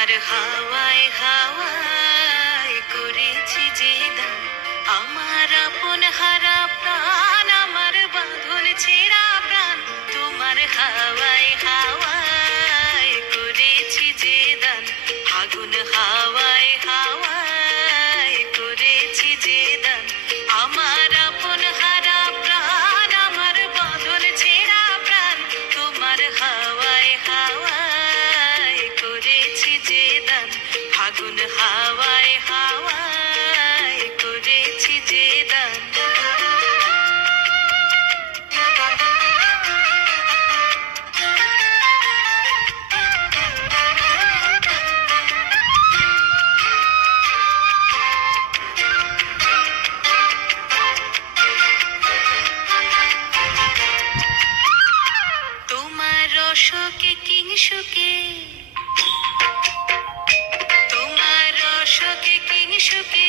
তোমার হাওয়ায় হাওয়ায় করেছি যে দান, আমার আপন হারা প্রাণ, আমার বাঁধন ছেঁড়া প্রাণ। তোমার হাওয়ায় হাওয়ায় করেছি যে দান, আগুন হাওয়ায় হাওয়ায় করেছি যে দান, আমার আপন হারা প্রাণ, আমার বাঁধন ছেঁড়া প্রাণ। তোমার হাওয়ায় হাওয়ায় করেছি যে দান, আগুন হাওয়ায় হাওয়ায় করেছি যে দান। তোমার রসকে কিংসুকে, তোমার রসকে কিংসুকে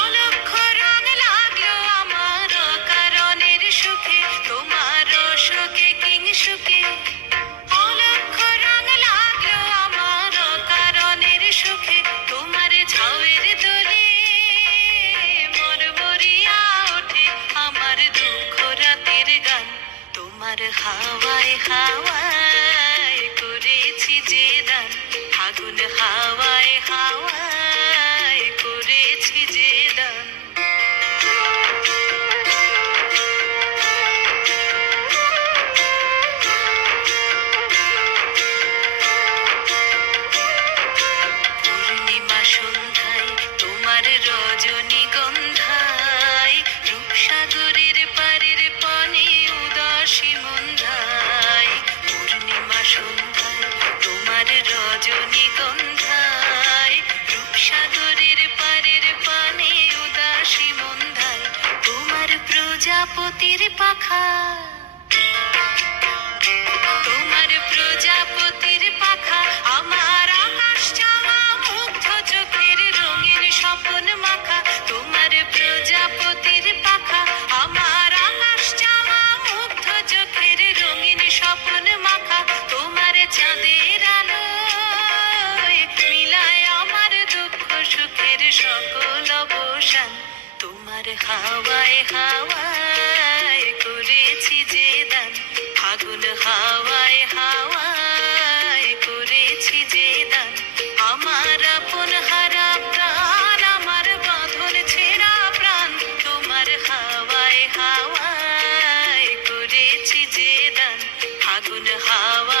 অলক্ষ রং লাগলো আমার কারণের সুখে। তোমার রসকে কিংসুকে অলক্ষ রং লাগলো আমার কারণের সুখে। তোমার ঝাউয়ের দোলে মরমরিয়া ওঠে আমার দুঃখ রাতের গান। তোমার হাওয়ায় হাওয়ায় করেছি যে দান, আগুন হাওয়ায় হাওয়ায় করেছি যে দান। পূর্ণিমা সন্ধ্যায় তোমার রজনীগন্ধায়, রূপসাগরের পারের পানে উদাসী মন্ধায়। পূর্ণিমা সন্ধ্যায় তোমার রজনীগন্ধায়, রূপসাগরের পারের পানে উদাসী মন্ধায়। তোমার প্রজাপতির পাখা, তোমার প্রজাপতির পাখা আমার আকাশ চাওয়া মুগ্ধ চোখের রঙিন স্বপন মাখা। তোমার প্রজাপতির পাখা আমার আকাশ চাওয়া মুগ্ধ চোখের রঙিন স্বপন মাখা। তোমার চাঁদের আলোয় মিলায় আমার দুঃখ সুখের সকল অবসান। তোমার হাওয়ায় হাওয়ায় করেছি যে দান, আগুন হাওয়ায় হাওয়ায় করেছি যে দান, আমার আপন হারা প্রাণ, আমার বাঁধন ছেঁড়া প্রাণ। তোমার হাওয়ায় হাওয়ায় করেছি যে দান, আগুন হাওয়া